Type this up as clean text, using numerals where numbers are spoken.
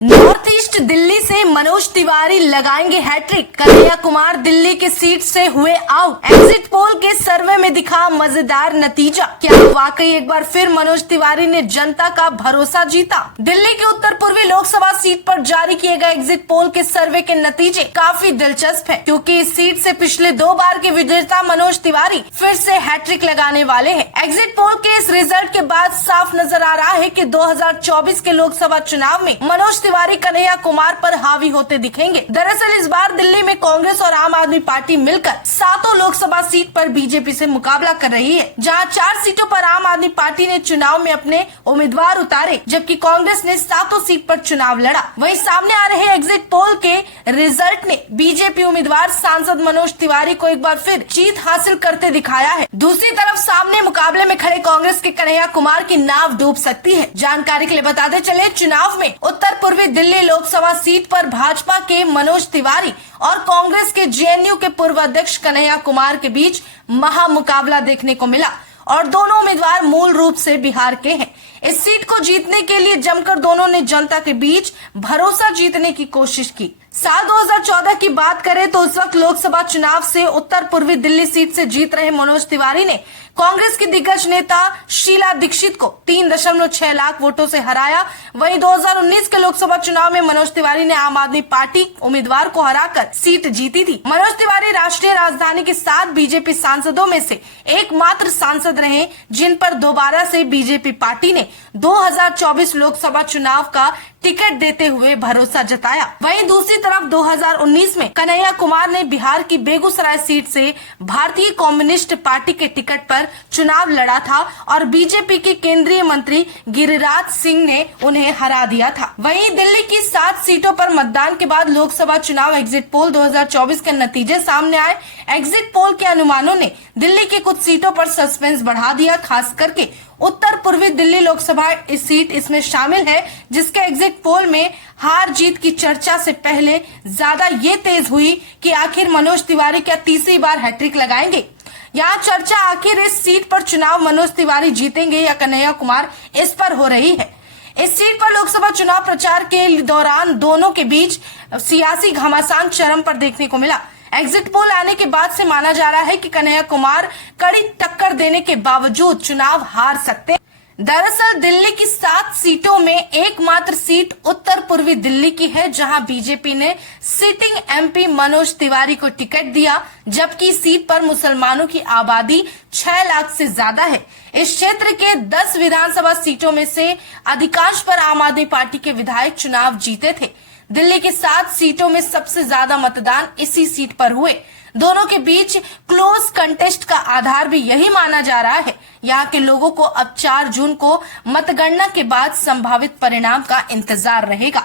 North east Delhi से मनोज तिवारी लगाएंगे hat trick. Kanhaiya Kumar Delhi की सीट से हुए आउट। एग्जिट पोल के सर्वे में दिखा मजेदार नतीजा। क्या वाकई एक बार फिर मनोज तिवारी ने जनता का भरोसा जीता? दिल्ली की उत्तर पूर्वी लोकसभा सीट पर जारी किए गए एग्जिट पोल के सर्वे के नतीजे काफी दिलचस्प है, क्योंकि इस सीट से पिछले 2 बार के विजेता मनोज तिवारी फिर से हैट्रिक लगाने वाले हैं। एग्जिट पोल के इस रिजल्ट के बाद साफ नजर आ रहा है कि 2024 के लोकसभा चुनाव में मनोज तिवारी कन्हैया कुमार पर हावी होते दिखेंगे। दरअसल इस बार दिल्ली में कांग्रेस और आम आदमी पार्टी मिलकर 7 लोकसभा सीट पर बीजेपी से मुकाबला कर रही है, जहां 4 सीटों पर आम आदमी पार्टी ने चुनाव में अपने उम्मीदवार उतारे, जबकि कांग्रेस ने 7 सीट पर चुनाव लड़ा। वहीं सामने आ रहे एग्जिट पोल के रिजल्ट ने बीजेपी उम्मीदवार सांसद मनोज तिवारी को एक बार फिर जीत हासिल करते दिखाया है। दूसरी तरफ सामने मुकाबले में खड़े कांग्रेस के कन्हैया कुमार की नाव डूब सकती है। जानकारी के लिए बताते चले, चुनाव में उत्तर पूर्वी दिल्ली लोकसभा सीट पर भाजपा के मनोज तिवारी और कांग्रेस के जेएनयू के पूर्व अध्यक्ष कन्हैया कुमार के बीच महामुकाबला देखने को मिला और दोनों उम्मीदवार मूल रूप से बिहार के हैं। इस सीट को जीतने के लिए जमकर दोनों ने जनता के बीच भरोसा जीतने की कोशिश की। साल 2014 की बात करें तो उस वक्त लोकसभा चुनाव से उत्तर पूर्वी दिल्ली सीट से जीत रहे मनोज तिवारी ने कांग्रेस की दिग्गज नेता शीला दीक्षित को 3.6 लाख वोटों से हराया। वहीं 2019 के लोकसभा चुनाव में मनोज तिवारी ने आम आदमी पार्टी उम्मीदवार को हराकर सीट जीती थी। मनोज तिवारी राष्ट्रीय राजधानी के 7 बीजेपी सांसदों में से एकमात्र सांसद रहे जिन पर दोबारा से बीजेपी पार्टी ने 2024 लोकसभा चुनाव का टिकट देते हुए भरोसा जताया। वहीं दूसरी तरफ 2019 में कन्हैया कुमार ने बिहार की बेगूसराय सीट से भारतीय कम्युनिस्ट पार्टी के टिकट पर चुनाव लड़ा था और बीजेपी के केंद्रीय मंत्री गिरिराज सिंह ने उन्हें हरा दिया था। वहीं दिल्ली की 7 सीटों पर मतदान के बाद लोकसभा चुनाव एग्जिट पोल 2024 के नतीजे सामने आए। एग्जिट पोल के अनुमानों ने दिल्ली की कुछ सीटों पर सस्पेंस बढ़ा दिया, खास करके उत्तर पूर्वी दिल्ली लोकसभा इस सीट इसमें शामिल है, जिसके एग्जिट पोल में हार जीत की चर्चा से पहले ज्यादा ये तेज हुई कि आखिर मनोज तिवारी क्या तीसरी बार हैट्रिक लगाएंगे। यहाँ चर्चा आखिर इस सीट पर चुनाव मनोज तिवारी जीतेंगे या कन्हैया कुमार, इस पर हो रही है। इस सीट पर लोकसभा चुनाव प्रचार के दौरान दोनों के बीच सियासी घमासान चरम पर देखने को मिला। एग्जिट पोल आने के बाद से माना जा रहा है कि कन्हैया कुमार कड़ी टक्कर देने के बावजूद चुनाव हार सकते हैं। दरअसल दिल्ली की 7 सीटों में एकमात्र सीट उत्तर पूर्वी दिल्ली की है, जहां बीजेपी ने सिटिंग एमपी मनोज तिवारी को टिकट दिया, जबकि सीट पर मुसलमानों की आबादी 6 लाख से ज्यादा है। इस क्षेत्र के 10 विधानसभा सीटों में से अधिकांश पर आम आदमी पार्टी के विधायक चुनाव जीते थे। दिल्ली की 7 सीटों में सबसे ज्यादा मतदान इसी सीट पर हुए। दोनों के बीच क्लोज कंटेस्ट का आधार भी यही माना जा रहा है। यहाँ के लोगों को अब 4 जून को मतगणना के बाद संभावित परिणाम का इंतजार रहेगा।